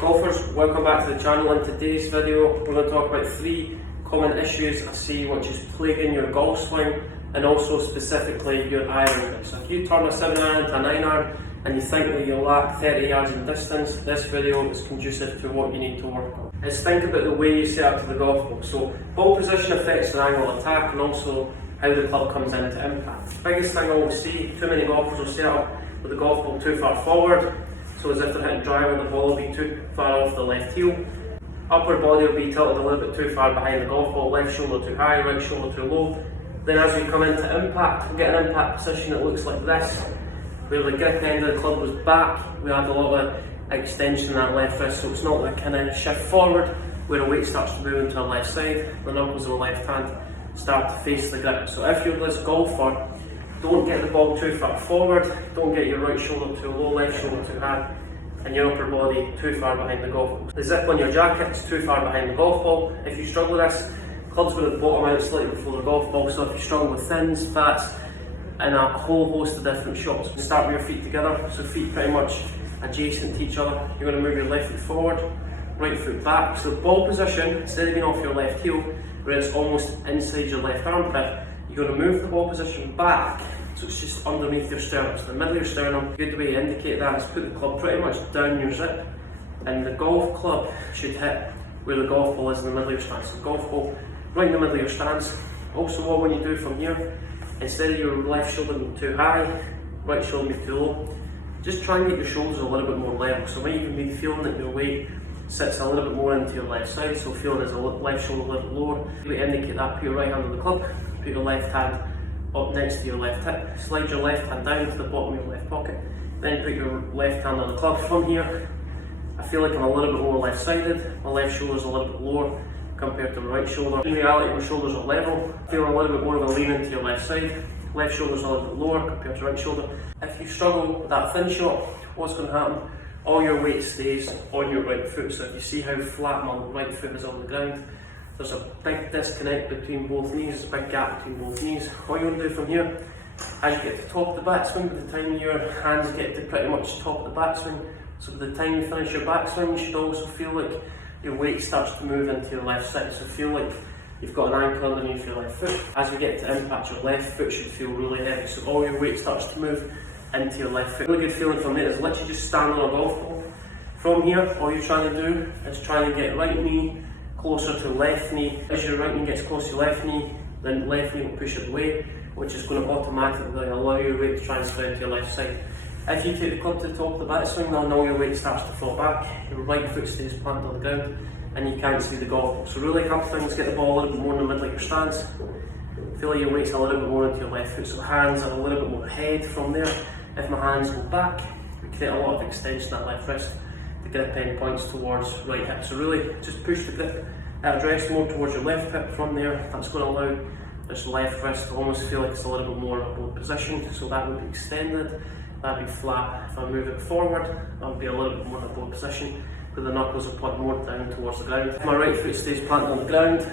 Golfers, welcome back to the channel. In today's video we're going to talk about 3 common issues I see which is plaguing your golf swing and also specifically your iron. So if you turn a 7 iron to a 9 iron and you think that you lack 30 yards in distance, this video is conducive to what you need to work on. Is think about the way you set up to the golf ball. So ball position affects the angle of attack and also how the club comes into impact. The biggest thing I always see, too many golfers will set up with the golf ball too far forward, so as if they're hitting driver, the ball will be too far off the left heel. Upper body will be tilted a little bit too far behind the golf ball, left shoulder too high, right shoulder too low. Then as we come into impact, we get an impact position that looks like this, where the grip end of the club was back, we had a lot of extension in that left wrist, so it's not that kind of shift forward, where the weight starts to move into the left side, the knuckles of the left hand start to face the grip. So if you're this golfer, don't get the ball too far forward, don't get your right shoulder too low, left shoulder too high, and your upper body too far behind the golf ball. The zip on your jacket is too far behind the golf ball. If you struggle with this, club's going to bottom out slightly before the golf ball, so if you struggle with thins, fats, and a whole host of different shots, start with your feet together, so feet pretty much adjacent to each other. You're going to move your left foot forward, right foot back. So ball position, instead of being off your left heel, where it's almost inside your left armpit, you're going to move the ball position back, so it's just underneath your sternum. So the middle of your sternum, a good way to indicate that is put the club pretty much down your zip, and the golf club should hit where the golf ball is in the middle of your stance. So golf ball right in the middle of your stance. Also, what when you do from here, instead of your left shoulder being too high, right shoulder being too low, just try and get your shoulders a little bit more level. So when you can be feeling that your weight sits a little bit more into your left side, so feeling as a left shoulder a little lower, you indicate that, put your right hand on the club, put your left hand up next to your left hip, slide your left hand down to the bottom of your left pocket, then put your left hand on the club. From here, I feel like I'm a little bit more left-sided, my left shoulder is a little bit lower compared to the right shoulder. In reality, my shoulders are level, feeling a little bit more of a lean into your left side, left shoulder is a little bit lower compared to right shoulder. If you struggle with that thin shot, what's going to happen? All your weight stays on your right foot, so if you see how flat my right foot is on the ground, there's a big disconnect between both knees, there's a big gap between both knees. All you want to do from here, as you get to the top of the backswing, by the time your hands get to pretty much top of the backswing, so by the time you finish your backswing, you should also feel like your weight starts to move into your left side, so feel like you've got an anchor underneath your left foot. As we get to impact, your left foot should feel really heavy, so all your weight starts to move into your left foot. Really good feeling from it is literally just stand on a golf ball. From here, all you're trying to do is try and get right knee closer to left knee. As your right knee gets close to your left knee, then left knee will push it away, which is going to automatically allow your weight to transfer into your left side. If you take the club to the top of the backswing, then all your weight starts to fall back, your right foot stays planted on the ground, and you can't see the golf ball. So really a couple things, get the ball a little bit more in the middle of your stance, feel like your weight's a little bit more into your left foot, so hands are a little bit more ahead from there. If my hands go back, we create a lot of extension at left wrist. The grip end points towards right hip, so really just push the grip address more towards your left hip. From there, that's going to allow this left wrist to almost feel like it's a little bit more in a bowed position, so that would be extended, that would be flat. If I move it forward, that would be a little bit more in a bowed position, where the knuckles are pointing more down towards the ground. If my right foot stays planted on the ground,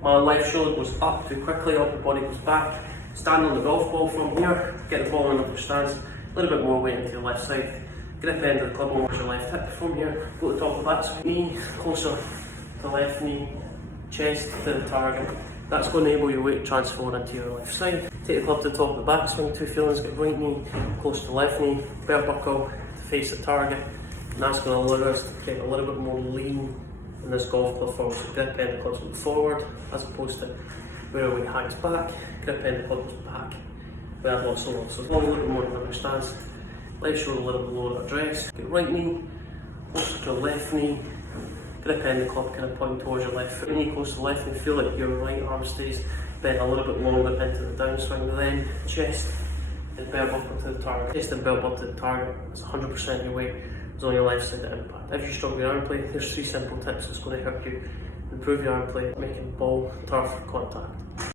my left shoulder goes up too quickly, upper body goes back. Stand on the golf ball from here, get the ball in upper stance, a little bit more weight into your left side. Grip end of the club towards your left hip. From here, go to the top of the backswing, knee closer to left knee, chest to the target. That's going to enable your weight to transfer into your left side. Take the club to the top of the backswing, 2 feelings, get right knee close to left knee, belt buckle to face the target, and that's going to allow us to get a little bit more lean in this golf club forward. So grip end of the club goes forward, as opposed to where our weight hangs back, grip end of the club goes back. We have lots of loss. So a little bit more in our stance, left shoulder a little bit lower at address, get right knee closer to left knee, grip end of the club kind of pointing towards your left foot, knee close to the left knee, feel like your right arm stays bent a little bit longer into the downswing, then chest and belt buckle to the target. Chest and belt buckle to the target, it's 100% of your weight is on your left side of impact. If you struggle with your arm play, there's 3 simple tips that's going to help you improve your arm play, making ball turf contact.